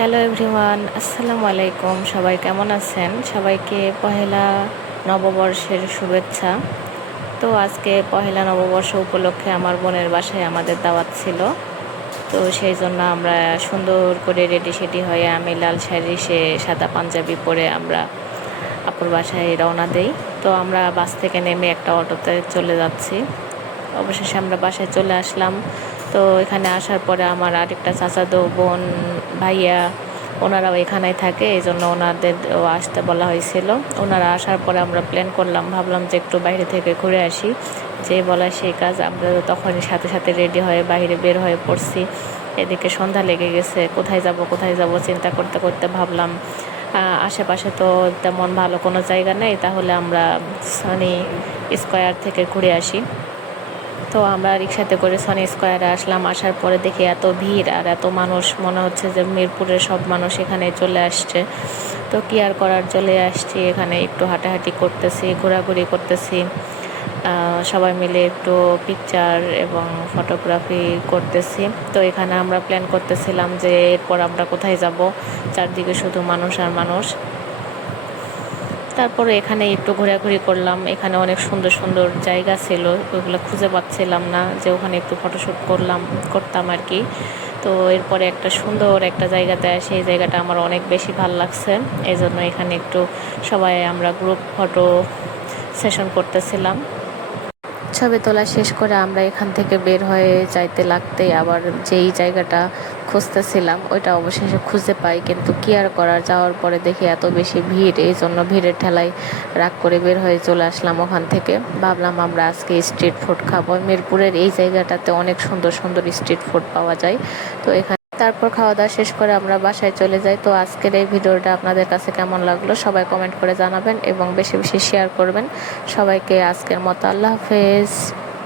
Hello everyone, আসসালামু আলাইকুম। সবাই কেমন আছেন? সবাইকে পহেলা নববর্ষের শুভেচ্ছা। তো আজকে পহেলা নববর্ষ উপলক্ষে আমার বোনের বাসায় আমাদের দাওয়াত ছিল। তো সেই জন্য আমরা সুন্দর করে রেডি সেডি হয়ে আমি লাল শাড়ি, সে সাদা পাঞ্জাবি পরে আমরা আপুর বাসায় রওনা দেই। তো আমরা বাস থেকে নেমে একটা অটোতে চলে যাচ্ছি। অবশেষে আমরা বাসায় চলে আসলাম। তো এখানে আসার পরে আমার আরেকটা চাচাতো বোন, ভাইয়া, ওনারাও এখানেই থাকে, এই জন্য ওনাদেরও আসতে বলা হয়েছিল। ওনারা আসার পরে আমরা প্ল্যান করলাম, ভাবলাম যে একটু বাইরে থেকে ঘুরে আসি। যে বলা সেই কাজ, আমরা তখনই সাথে সাথে রেডি হয়ে বাইরে বের হয়ে পড়ছি। এদিকে সন্ধ্যা লেগে গেছে, কোথায় যাব চিন্তা করতে করতে ভাবলাম আশেপাশে তো তেমন ভালো কোনো জায়গা নেই, তাহলে আমরা সানি স্কয়ার থেকে ঘুরে আসি। তো আমরা রিক্সাতে করে সনি স্কয়ারে আসলাম। আসার পরে দেখি এত ভিড় আর এত মানুষ, মনে হচ্ছে যে মিরপুরের সব মানুষ এখানে চলে আসছে। তো কি আর করার, চলে আসছি। এখানে একটু হাঁটাহাঁটি করতেছি, ঘোরাঘুরি করতেছি, সবাই মিলে একটু পিকচার এবং ফটোগ্রাফি করতেছি। তো এখানে আমরা প্ল্যান করতেছিলাম যে এরপর আমরা কোথায় যাব, চারদিকে শুধু মানুষ আর মানুষ। তারপরে এখানে একটু ঘোরাঘুরি করলাম। এখানে অনেক সুন্দর সুন্দর জায়গা ছিল, ওইগুলো খুঁজে পাচ্ছিলাম না, যে ওখানে একটু ফটোশ্যুট করতাম আর কি। তো এরপরে একটা সুন্দর একটা জায়গাতে আসে, এই জায়গাটা আমার অনেক বেশি ভালো লাগছে। এই জন্য এখানে একটু সবাই আমরা গ্রুপ ফটো সেশন করতেছিলাম। ছবি তোলা শেষ করে আমরা এখান থেকে বের হয়ে যাইতে লাগতেই আবার যেই জায়গাটা খুঁজতেছিলাম ওইটা অবশেষে খুঁজে পাই, কিন্তু কি আর করার, যাওয়ার পরে দেখি এত বেশি ভিড়, এই জন্য ভিড়ের ঠেলায় রাগ করে বের হয়ে চলে আসলাম ওখান থেকে। ভাবলাম আমরা আজকে স্ট্রিট ফুড খাবো। মিরপুরের এই জায়গাটাতে অনেক সুন্দর সুন্দর স্ট্রিট ফুড পাওয়া যায়। তো এখানে তারপর খাওয়া দাওয়া শেষ করে আমরা বাসায় চলে যাই। তো আজকের এই ভিডিওটা আপনাদের কাছে কেমন লাগলো সবাই কমেন্ট করে জানাবেন এবং বেশি বেশি শেয়ার করবেন। সবাইকে আজকের মতো আল্লাহ হাফেজ।